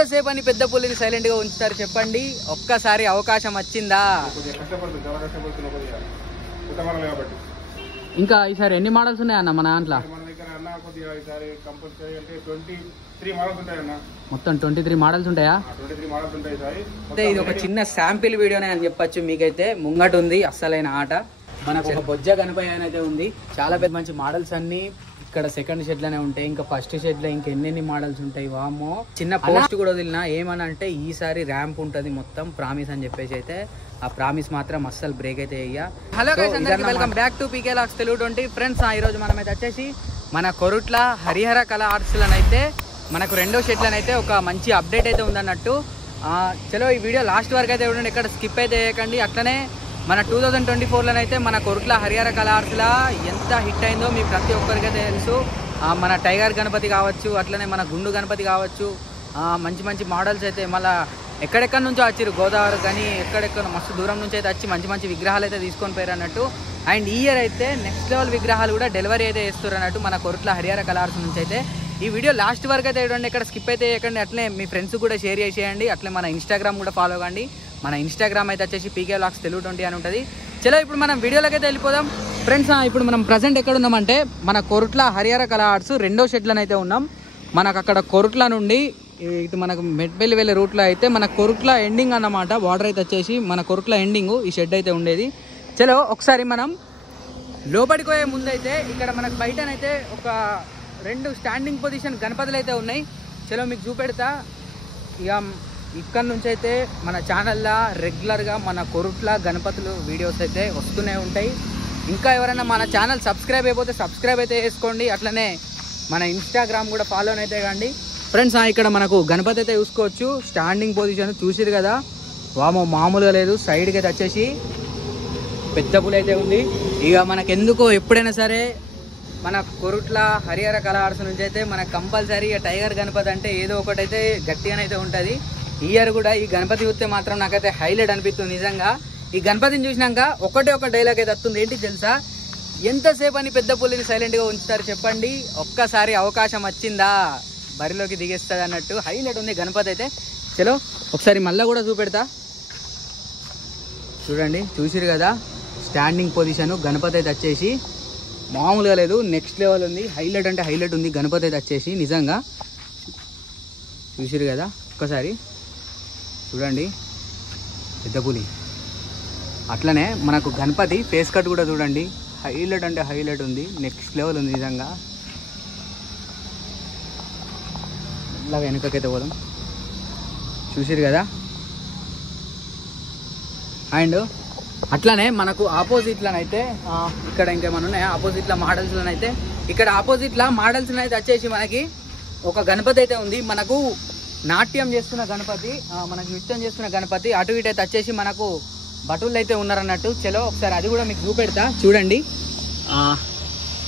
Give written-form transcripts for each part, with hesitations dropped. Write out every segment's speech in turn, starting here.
సేపు అని పెద్ద పుల్లిని సైలెంట్ గా ఉంచుతారు చెప్పండి. ఒక్కసారి అవకాశం వచ్చిందా? ఇంకా ఈసారి ఎన్ని మోడల్స్ ఉన్నాయన్న మన దాంట్లో? మొత్తం 23 మోడల్స్ ఉంటాయా? అంటే ఇది ఒక చిన్న శాంపిల్ వీడియోనే అని చెప్పొచ్చు. మీకైతే ముంగట ఉంది అస్సలైన ఆట. మనకు ఒక బొజ్జ గణపయ్య అయితే ఉంది. చాలా పెద్ద మంచి మోడల్స్ అన్ని ఇక్కడ సెకండ్ షెడ్ లోనే ఉంటాయి. ఇంకా ఫస్ట్ షెడ్ లో ఇంకా ఎన్నెన్ని మోడల్స్ ఉంటాయి. వామో చిన్న పోస్ట్ కూడా వదిలినా ఏమని అంటే ఈసారి ర్యాంప్ ఉంటది మొత్తం ప్రామిస్ అని చెప్పేసి అయితే ఆ ప్రామిస్ మాత్రం అస్సలు బ్రేక్ అయితే అయ్యా. హలో గైస్, అందరికీ welcome back to PK lakhs Telugu 20 friends. ఈ రోజు మనం అయితే వచ్చేసి మన కొరుట్ల హరిహర కళా ఆర్ట్స్ లోనైతే మనకు రెండో షెడ్ లోనైతే ఒక మంచి అప్డేట్ అయితే ఉందన్నట్టు. చలో ఈ వీడియో లాస్ట్ వరకు అయితే చూడండి, ఇక్కడ స్కిప్ అయితే చేయకండి. అట్లనే మన 2024లోనైతే మన కొరుట్ల హరిహర కళా ఆర్ట్స్లా ఎంత హిట్ అయిందో మీ ప్రతి ఒక్కరికైతే తెలుసు. మన టైగర్ గణపతి కావచ్చు, అట్లనే మన గుండు గణపతి కావచ్చు, మంచి మంచి మోడల్స్ అయితే మళ్ళీ ఎక్కడెక్కడి నుంచో వచ్చారు. గోదావరి కానీ ఎక్కడెక్కడ మస్తు దూరం నుంచి అయితే వచ్చి మంచి మంచి విగ్రహాలు అయితే తీసుకొని పోయారు అన్నట్టు. అండ్ ఈ ఇయర్ అయితే నెక్స్ట్ లెవెల్ విగ్రహాలు కూడా డెలివరీ అయితే చేస్తారు అన్నట్టు మన కొరుట్ల హరిహర కళా ఆర్ట్స్ నుంచి అయితే. ఈ వీడియో లాస్ట్ వరకు అయితే చూడండి, ఇక్కడ స్కిప్ అయితే చేయకండి. అట్లే మీ ఫ్రెండ్స్ కూడా షేర్ చేసేయండి. అట్లే మన ఇన్స్టాగ్రామ్ కూడా ఫాలో కండి. మన ఇన్స్టాగ్రామ్ అయితే వచ్చేసి పీకే లాక్స్ తెలుగు 20 అని ఉంటుంది. చలో ఇప్పుడు మనం వీడియోలోకి అయితే వెళ్ళిపోదాం ఫ్రెండ్స్. ఇప్పుడు మనం ప్రజెంట్ ఎక్కడ ఉన్నామంటే మన కొరుట్ల హరిహర కళా ఆర్ట్స్ రెండో షెడ్లను అయితే ఉన్నాం. మనకు అక్కడ కొరుట్ల నుండి ఇటు మనకు మెట్పల్లి వెళ్ళే రూట్లో అయితే మన కొరుట్ల ఎండింగ్ అన్నమాట. బార్డర్ అయితే వచ్చేసి మన కొరుట్ల ఎండింగ్ ఈ షెడ్ అయితే ఉండేది. చలో ఒకసారి మనం లోపలికి పోయే ముందు అయితే ఇక్కడ మనకు బయటనైతే ఒక 2 స్టాండింగ్ పొజిషన్ గణపతులు అయితే ఉన్నాయి. చలో మీకు చూపెడతా. ఇక ఇక్కడ నుంచి అయితే మన ఛానల్లో రెగ్యులర్గా మన కొరుట్ల గణపతులు వీడియోస్ అయితే వస్తూనే ఉంటాయి. ఇంకా ఎవరైనా మన ఛానల్ సబ్స్క్రైబ్ అయిపోతే సబ్స్క్రైబ్ అయితే చేసుకోండి. అట్లనే మన ఇన్స్టాగ్రామ్ కూడా ఫాలో అయితే కండి ఫ్రెండ్స్. ఇక్కడ మనకు గణపతి అయితే చూసుకోవచ్చు. స్టాండింగ్ పొజిషన్ చూసిరు కదా, వామో మామూలుగా లేదు. సైడ్కి అయితే వచ్చేసి పెద్ద పులి అయితే ఉంది. ఇక మనకెందుకో ఎప్పుడైనా సరే మన కొరుట్ల హరిహర కళా ఆర్ట్స్ నుంచి అయితే మనకు కంపల్సరీ టైగర్ గణపతి అంటే ఏదో ఒకటైతే గట్టిగానైతే ఉంటుంది. ఈ ఇయర్ కూడా ఈ గణపతి చూస్తే మాత్రం నాకైతే హైలైట్ అనిపిస్తుంది నిజంగా. ఈ గణపతిని చూసినాక ఒకటే ఒక డైలాగ్ అయితే వస్తుంది. ఏంటి తెలుసా? ఎంతసేపు అని పెద్ద పుల్లిని సైలెంట్గా ఉంచుతారు చెప్పండి. ఒక్కసారి అవకాశం వచ్చిందా బరిలోకి దిగేస్తుంది అన్నట్టు హైలైట్ ఉంది గణపతి అయితే. చలో ఒకసారి మళ్ళీ కూడా చూపెడతా చూడండి. చూసిరు కదా స్టాండింగ్ పొజిషన్ గణపతి అయితే వచ్చేసి మామూలుగా లేదు, నెక్స్ట్ లెవెల్ ఉంది. హైలైట్ అంటే హైలైట్ ఉంది గణపతి అయితే వచ్చేసి నిజంగా. చూసిరు కదా ఒక్కసారి చూడండి పెద్ద పులి. అట్లనే మనకు గణపతి ఫేస్ కట్ కూడా చూడండి, హైలైట్ అంటే హైలైట్ ఉంది, నెక్స్ట్ లెవెల్ ఉంది నిజంగా. ఇలా వెనుకకైతే పోదాం. చూసిరు కదా. అండ్ అట్లనే మనకు ఆపోజిట్లోనైతే ఇక్కడ ఇంకేమన్నా ఉన్నాయి ఆపోజిట్లో మోడల్స్లోనైతే. ఇక్కడ ఆపోజిట్లో మోడల్స్లో అయితే వచ్చేసి మనకి ఒక గణపతి అయితే ఉంది. మనకు నాట్యం చేస్తున్న గణపతి, మనకు నృత్యం చేస్తున్న గణపతి. అటు ఇటు అయితే వచ్చేసి మనకు భటులు అయితే ఉన్నారన్నట్టు. చలో ఒకసారి అది కూడా మీకు చూపెడతా చూడండి.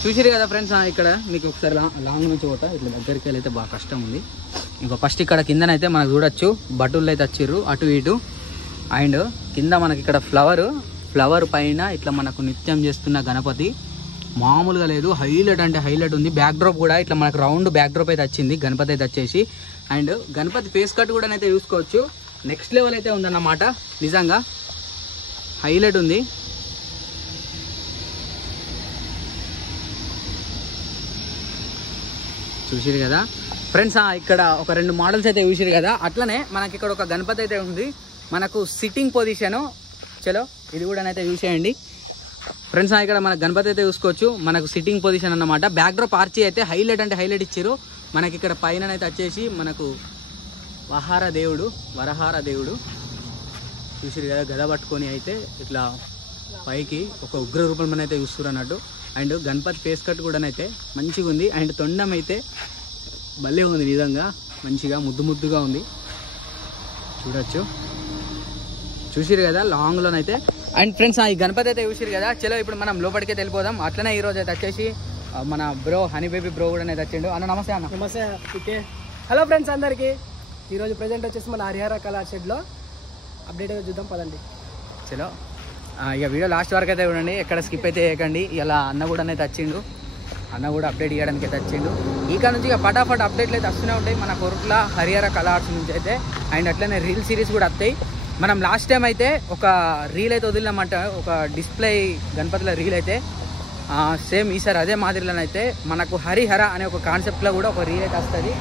చూసిరు కదా ఫ్రెండ్స్. ఇక్కడ మీకు ఒకసారి లాంగ్ నుంచి పోతా. ఇట్లా దగ్గరికి వెళ్ళైతే బాగా కష్టం ఉంది. ఇంకా ఫస్ట్ ఇక్కడ కిందనైతే మనకు చూడొచ్చు భటులు అయితే వచ్చిర్రు అటు ఇటు. అండ్ కింద మనకి ఇక్కడ ఫ్లవర్ పైన ఇట్లా మనకు నృత్యం చేస్తున్న గణపతి మామూలుగా లేదు, హైలైట్ అంటే హైలైట్ ఉంది. బ్యాక్ డ్రాప్ కూడా ఇట్లా మనకు రౌండ్ బ్యాక్ డ్రాప్ అయితే వచ్చింది గణపతి అయితే వచ్చేసి. అండ్ గణపతి ఫేస్ కట్ కూడా అయితే చూసుకోవచ్చు, నెక్స్ట్ లెవెల్ అయితే ఉందన్నమాట నిజంగా. హైలైట్ ఉంది. చూసిరు కదా ఫ్రెండ్స్. ఇక్కడ ఒక 2 మోడల్స్ అయితే చూసిరు కదా. అట్లనే మనకి ఇక్కడ ఒక గణపతి అయితే ఉంది మనకు సిట్టింగ్ పొజిషను. చలో ఇది కూడా అయితే చూసేయండి ఫ్రెండ్స్. ఇక్కడ మన గణపతి అయితే చూసుకోవచ్చు, మనకు సిట్టింగ్ పొజిషన్ అన్నమాట. బ్యాక్ డ్రాప్ ఆర్చి అయితే హైలైట్ అంటే హైలైట్ ఇచ్చారు. మనకి ఇక్కడ పైన అయితే వచ్చేసి మనకు వరహార దేవుడు చూసిరు కదా. గద పట్టుకొని అయితే ఇట్లా పైకి ఒక ఉగ్ర రూపం అయితే చూస్తారు అన్నట్టు. అండ్ గణపతి ఫేస్ కట్ కూడా అయితే మంచిగా ఉంది. అండ్ తొండం అయితే భలే ఉంది నిజంగా, మంచిగా ముద్దుగా ఉంది చూడొచ్చు. చూసిరు కదా లాంగ్లోనైతే. అండ్ ఫ్రెండ్స్ ఈ గణపతి అయితే చూసిరు కదా. చలో ఇప్పుడు మనం లోపలికి వెళ్ళిపోదాం. అట్లనే ఈ రోజు అయితే వచ్చేసి మన బ్రో హనీ బేబీ బ్రో కూడా అయితే వచ్చిండు. అన్న నమస్తే అన్న. నమస్తే. ఓకే, హలో ఫ్రెండ్స్ అందరికీ. ఈరోజు ప్రజెంట్ వచ్చేసి మన హరిహర కళా షెడ్లో అప్డేట్ అయితే చూద్దాం పదండి. చలో ఇక వీడియో లాస్ట్ వరకు అయితే చూడండి, ఎక్కడ స్కిప్ అయితే చేయకండి. ఇలా అన్న కూడా అయితే వచ్చిండు. అన్న కూడా అప్డేట్ ఇవ్వడానికి అయితే వచ్చిండు. ఇక నుంచి ఇక ఫటాఫట్ అప్డేట్లు అయితే వస్తూనే ఉంటాయి మన కొరుట్ల హరిహర కళా ఆర్ట్స్ నుంచి అయితే. అండ్ అట్లనే రీల్ సిరీస్ కూడా వస్తాయి. మనం లాస్ట్ టైం అయితే ఒక రీల్ అయితే వదిలినామంట, ఒక డిస్ప్లే గణపతుల రీల్ అయితే సేమ్ ఈసారి అదే మాదిరిలోనైతే మనకు హరిహర అనే ఒక కాన్సెప్ట్లో కూడా ఒక రీల్ అయితే వస్తుంది.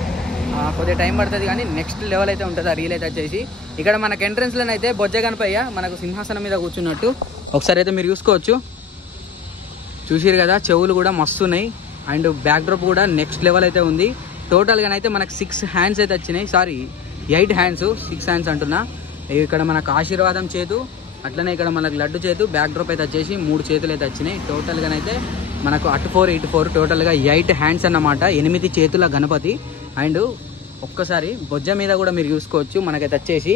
కొద్దిగా టైం పడుతుంది కానీ నెక్స్ట్ లెవెల్ అయితే ఉంటుంది ఆ రీల్ అయితే వచ్చేసి. ఇక్కడ మనకు ఎంట్రన్స్లోనైతే బొజ్జ గణపయ్య మనకు సింహాసనం మీద కూర్చున్నట్టు ఒకసారి అయితే మీరు చూసుకోవచ్చు. చూసిరు కదా, చెవులు కూడా మస్తు ఉన్నాయి. అండ్ బ్యాక్ డ్రాప్ కూడా నెక్స్ట్ లెవెల్ అయితే ఉంది. టోటల్గానైతే మనకు 6 హ్యాండ్స్ అయితే వచ్చినాయి, సారీ 8 హ్యాండ్స్, 6 హ్యాండ్స్ అంటున్నా. ఇక్కడ మనకు ఆశీర్వాదం చేతు, అట్లనే ఇక్కడ మనకు లడ్డు చేతు, బ్యాక్ డ్రాప్ అయితే వచ్చేసి 3 చేతులు అయితే వచ్చినాయి. టోటల్గానైతే మనకు అటు 4 ఇటు 4 టోటల్గా 8 హ్యాండ్స్ అన్నమాట, 8 చేతుల గణపతి. అండ్ ఒక్కసారి బొజ్జ మీద కూడా మీరు చూసుకోవచ్చు, మనకైతే వచ్చేసి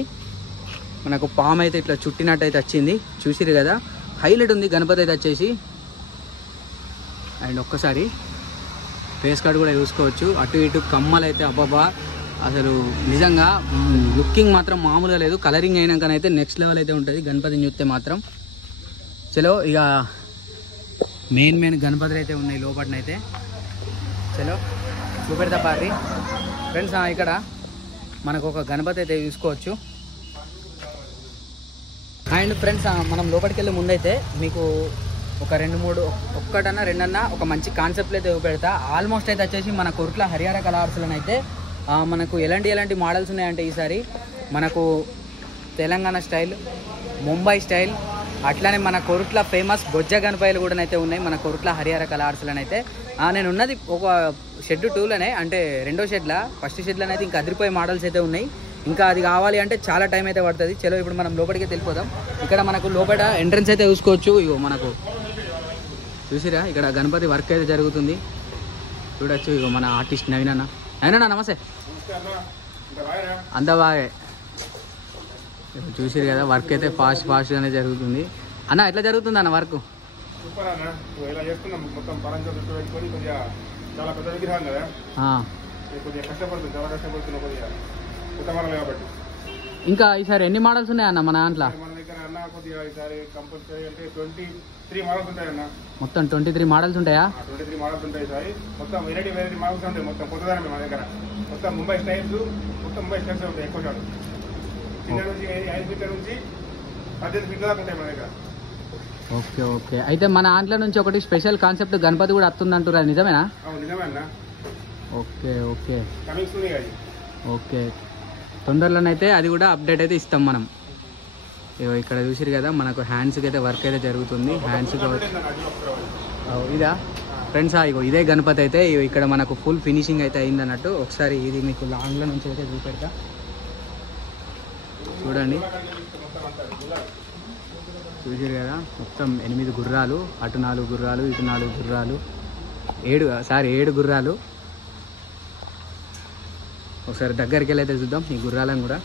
మనకు పాము అయితే ఇట్లా చుట్టినట్టు అయితే వచ్చింది. చూసిరు కదా, హైలైట్ ఉంది గణపతి అయితే వచ్చేసి. అండ్ ఒక్కసారి ఫేస్ కార్డ్ కూడా చూసుకోవచ్చు. అటు ఇటు కమ్మలు అయితే అబ్బాబా అసలు నిజంగా లుకింగ్ మాత్రం మామూలుగా లేదు. కలరింగ్ అయినాకనైతే నెక్స్ట్ లెవెల్ అయితే ఉంటుంది గణపతిని చూస్తే మాత్రం. చలో ఇక మెయిన్ గణపతులు అయితే ఉన్నాయి లోపలనైతే. చలో చూపెడతా పారి ఫ్రెండ్స్. ఇక్కడ మనకు ఒక గణపతి అయితే చూసుకోవచ్చు. అండ్ ఫ్రెండ్స్ మనం లోపలికి వెళ్ళే ముందైతే మీకు ఒక 2-3 ఒక్కటన్నా 2 ఒక మంచి కాన్సెప్ట్లు అయితే చూపెడతా. ఆల్మోస్ట్ అయితే వచ్చేసి మన కొరుట్ల హరిహర కళా ఆర్ట్స్లో అయితే మనకు ఎలాంటి మోడల్స్ ఉన్నాయంటే ఈసారి మనకు తెలంగాణ స్టైల్, ముంబై స్టైల్, అట్లానే మన కొరుట్ల ఫేమస్ బొజ్జ గణపయ్యలు కూడా అయితే ఉన్నాయి మన కొరుట్ల హరిహర కళా ఆర్ట్స్లో అయితే. నేను ఉన్నది ఒక షెడ్ 2లోనే, అంటే 2వ షెడ్లో. ఫస్ట్ షెడ్లోనే అయితే ఇంకా అదిరిపోయే మోడల్స్ అయితే ఉన్నాయి. ఇంకా అది కావాలి అంటే చాలా టైం అయితే పడుతుంది. చలో ఇప్పుడు మనం లోపలికి వెళ్ళిపోదాం. ఇక్కడ మనకు లోపల ఎంట్రన్స్ అయితే చూసుకోవచ్చు. ఇగో మనకు చూసిరా ఇక్కడ గణపతి వర్క్ అయితే జరుగుతుంది చూడొచ్చు. ఇగో మన ఆర్టిస్ట్ నవీన్ అన్న నమస్తే. అంత బాగా చూసిరు కదా, వర్క్ అయితే ఫాస్ట్గానే జరుగుతుంది. అన్న ఎట్లా జరుగుతుంది అన్న వర్క్? ఇంకా ఈసారి ఎన్ని మోడల్స్ ఉన్నాయన్న మన దాంట్లో? మొత్తం 23 మోడల్స్ ఉంటాయా? 23 మోడల్స్ ఉంటాయి సార్. మొత్తం వెరైటీ మోడల్స్ ఉంటాయి. మొత్తం కొత్తదనం మన దగ్గర. మొత్తం ముంబై స్టైల్స్ ఉంటాయి. ఎక్కువ షాట్ చిన్న నుంచి 5 ఫీట్ల నుంచి 18 ఫీట్ల దాకా ఉంటాయి మన దగ్గర. ఓకే. అయితే మన దాంట్లో నుంచి ఒకటి స్పెషల్ కాన్సెప్ట్ గణపతి కూడా వస్తుంది అంటారా, నిజమేనా? నిజమే అన్న. ఓకే కమింగ్ సూన్ అది. ఓకే, తొందరలోనైతే అది కూడా అప్డేట్ అయితే ఇస్తాం మనం. ఇక్కడ చూసిరు కదా, మనకు హ్యాండ్స్కి అయితే వర్క్ అయితే జరుగుతుంది. హ్యాండ్స్ ఇదా ఫ్రెండ్స్, ఇగో ఇదే గణపతి అయితే ఇక్కడ మనకు ఫుల్ ఫినిషింగ్ అయితే అయింది అన్నట్టు. ఒకసారి ఇది మీకు లాంగ్లో నుంచి అయితే చూపెడతా చూడండి. చూసిరు కదా, మొత్తం 8 గుర్రాలు, అటు 4 గుర్రాలు, ఇటు 4 గుర్రాలు, 7 గుర్రాలు. ఒకసారి దగ్గరికి వెళ్ళి అయితే చూద్దాం ఈ గుర్రాలను కూడా.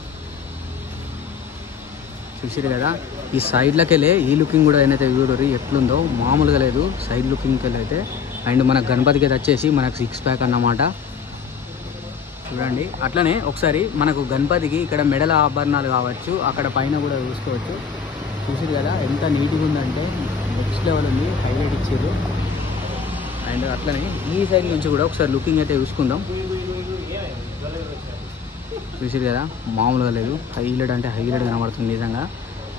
చూసిరు కదా, ఈ సైడ్లకి వెళ్ళే ఈ లుకింగ్ కూడా ఏదైతే చూడరు ఎట్లుందో, మామూలుగా లేదు సైడ్ లుకింగ్కి వెళ్ళి అయితే. అండ్ మన గణపతికి అయితే వచ్చేసి మనకు 6 ప్యాక్ అన్నమాట చూడండి. అట్లనే ఒకసారి మనకు గణపతికి ఇక్కడ మెడల ఆభరణాలు కావచ్చు, అక్కడ పైన కూడా చూసుకోవచ్చు. చూసిరు కదా ఎంత నీట్గా ఉందంటే నెక్స్ట్ లెవెల్ ఉంది, హైలైట్ ఇచ్చారు. అండ్ అట్లనే ఈ సైడ్ నుంచి కూడా ఒకసారి లుకింగ్ అయితే చూసుకుందాం. చూసిరు కదా, మామూలుగా లేదు, హైలైట్ అంటే హైలైట్ కనబడుతుంది నిజంగా.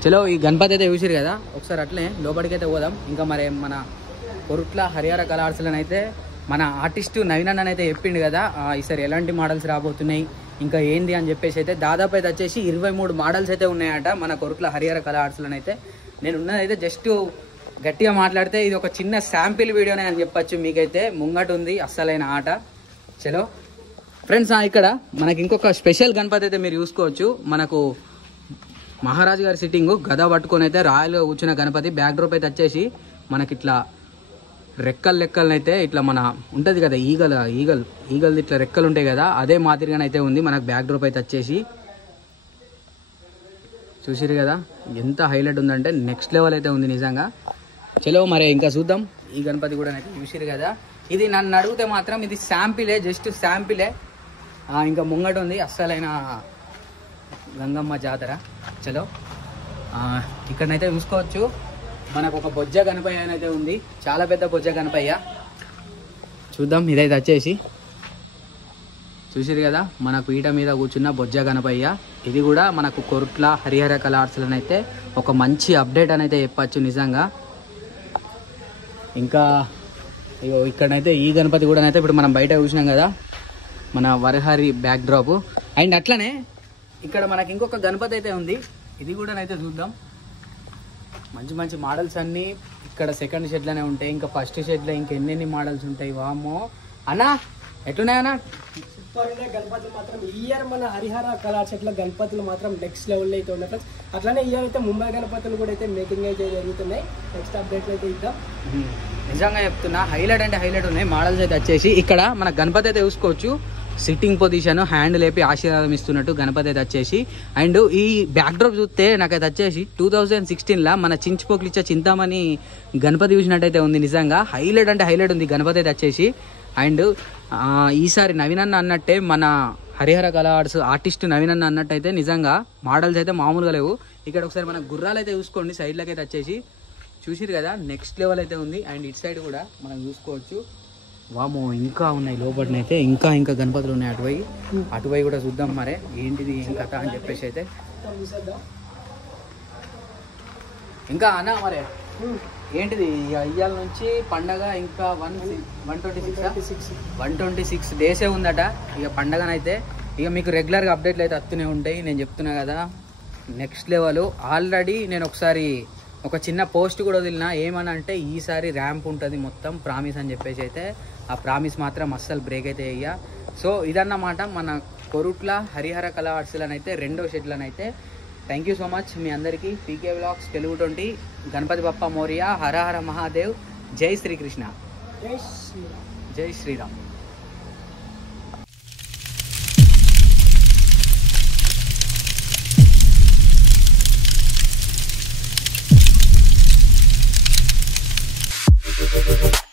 చలో ఈ గణపతి అయితే చూసిరు కదా, ఒకసారి అట్లనే లోపలికి అయితే పోదాం. ఇంకా మరి మన కొరుట్ల హరిహర కళా ఆర్ట్స్లో అయితే మన ఆర్టిస్టు నవీన్ అన్న అయితే చెప్పిండు కదా ఈసారి ఎలాంటి మోడల్స్ రాబోతున్నాయి ఇంకా ఏంది అని చెప్పేసి. అయితే దాదాపు అయితే వచ్చేసి 23 మోడల్స్ అయితే ఉన్నాయట మన కొరుట్ల హరిహర కళా ఆర్ట్స్లో అయితే. నేను ఉన్నదైతే జస్ట్ గట్టిగా మాట్లాడితే ఇది ఒక చిన్న శాంపిల్ వీడియోనే అని చెప్పచ్చు. మీకైతే ముంగట ఉంది అస్సలైన ఆట. చలో ఫ్రెండ్స్, ఇక్కడ మనకి ఇంకొక స్పెషల్ గణపతి అయితే మీరు చూసుకోవచ్చు. మనకు మహారాజు గారి సిట్టింగ్ గద పట్టుకొని అయితే రాయల్గా కూర్చున్న గణపతి. బ్యాక్ డ్రాప్ అయితే వచ్చేసి మనకి ఇట్లా రెక్కలనైతే ఇట్లా మన ఉంటుంది కదా ఈగల్ ఇట్లా రెక్కలు ఉంటాయి కదా, అదే మాదిరిగానైతే ఉంది మనకు బ్యాక్ డ్రాప్ అయితే వచ్చేసి. చూసిరు కదా ఎంత హైలైట్ ఉందంటే నెక్స్ట్ లెవెల్ అయితే ఉంది నిజంగా. చలో మరి ఇంకా చూద్దాం ఈ గణపతి కూడా అయితే. చూసిరు కదా, ఇది నన్ను అడిగితే మాత్రం ఇది శాంపిలే, జస్ట్ శాంపిలే. ఇంకా ముంగట ఉంది అస్సలైన గంగమ్మ జాతర. చలో ఇక్కడనైతే చూసుకోవచ్చు మనకు ఒక బొజ్జ గణపయ్య అయితే ఉంది, చాలా పెద్ద బొజ్జ గణపయ్య. చూద్దాం. ఇదైతే వచ్చేసి చూసిరు కదా మన పీట మీద కూర్చున్న బొజ్జ గణపయ్య. ఇది కూడా మనకు కొరుట్ల హరిహర కళా ఆర్ట్స్లోనైతే ఒక మంచి అప్డేట్ అని అయితే చెప్పచ్చు నిజంగా. ఇంకా ఇగో ఇక్కడనైతే ఈ గణపతి కూడా అయితే ఇప్పుడు మనం బయట చూసినాం కదా మన వరహరి బ్యాక్ డ్రాప్. అండ్ అట్లనే ఇక్కడ మనకి ఇంకొక గణపతి అయితే ఉంది, ఇది కూడా అయితే చూద్దాం. మంచి మంచి మోడల్స్ అన్నీ ఇక్కడ సెకండ్ షెడ్లోనే ఉంటాయి, ఇంకా ఫస్ట్ షెడ్లో ఇంకెన్ని మోడల్స్ ఉంటాయి. వామో అన్నా ఎట్లున్నాయి అన్న? సూపర్ ఉన్నాయి గణపతులు మాత్రం. ఈ ఇయర్ మన హరిహర కళా చెట్ల గణపతులు మాత్రం నెక్స్ట్ లెవెల్లో అయితే ఉన్నాయి ఫ్రెండ్స్. అట్లానే ఈ ఇయర్ అయితే ముంబై గణపతులు కూడా అయితే మేకింగ్ అయితే జరుగుతున్నాయి. నెక్స్ట్ అప్డేట్లు అయితే ఇద్దాం. నిజంగా చెప్తున్నా హైలైట్ అంటే హైలైట్ ఉన్నాయి మోడల్స్ అయితే వచ్చేసి. ఇక్కడ మన గణపతి అయితే చూసుకోవచ్చు, సిట్టింగ్ పొజిషన్, హ్యాండ్ లేపి ఆశీర్వాదం ఇస్తున్నట్టు గణపతి అయితే వచ్చేసి. అండ్ ఈ బ్యాక్ డ్రాప్ చూస్తే నాకైతే వచ్చేసి 2016 మన చించుపోకులు ఇచ్చే చింతామణి గణపతి చూసినట్టయితే ఉంది. నిజంగా హైలైట్ అంటే హైలైట్ ఉంది గణపతి అయితే వచ్చేసి. అండ్ ఈసారి నవీన్ అన్న అన్నట్టే మన హరిహర కళా ఆర్ట్స్ ఆర్టిస్ట్ నవీన్ అన్న అన్నట్టయితే నిజంగా మోడల్స్ అయితే మామూలుగా లేవు. ఇక్కడ ఒకసారి మన గుర్రాలు అయితే చూసుకోండి, సైడ్లకి అయితే వచ్చేసి చూసిరు కదా నెక్స్ట్ లెవెల్ అయితే ఉంది. అండ్ ఇటు సైడ్ కూడా మనం చూసుకోవచ్చు. వామో ఇంకా ఉన్నాయి లోపలనైతే, ఇంకా ఇంకా గణపతులు ఉన్నాయి అటువై కూడా చూద్దాం మరే ఏంటిది ఏం కథ అని చెప్పేసి అయితే. ఇంకా అన్న మరే ఏంటిది ఇయ్యాల నుంచి పండగ ఇంకా 126 డేసే ఉందట ఇక పండగనైతే. ఇక మీకు రెగ్యులర్గా అప్డేట్లు అయితే వస్తూనే ఉంటాయి. నేను చెప్తున్నా కదా నెక్స్ట్ లెవెల్. ఆల్రెడీ నేను ఒకసారి ఒక చిన్న పోస్ట్ కూడా వదిలినా, ఏమని అంటే ఈసారి ర్యాంప్ ఉంటుంది మొత్తం ప్రామిస్ అని చెప్పేసి అయితే. ఆ ప్రామిస్ మాత్రం అస్సలు బ్రేక్ అయితే అయ్యా. సో ఇదన్నమాట మన కొరుట్ల హరిహర కళా ఆర్ట్స్లనైతే రెండో షెడ్లనైతే. థ్యాంక్ యూ సో మచ్ మీ అందరికీ. పీకే వ్లాగ్స్ తెలుగు 20 గణపతి బప్ప మోరియా, హర హర మహాదేవ్, జై శ్రీకృష్ణ, జై శ్రీరామ్. Thank you.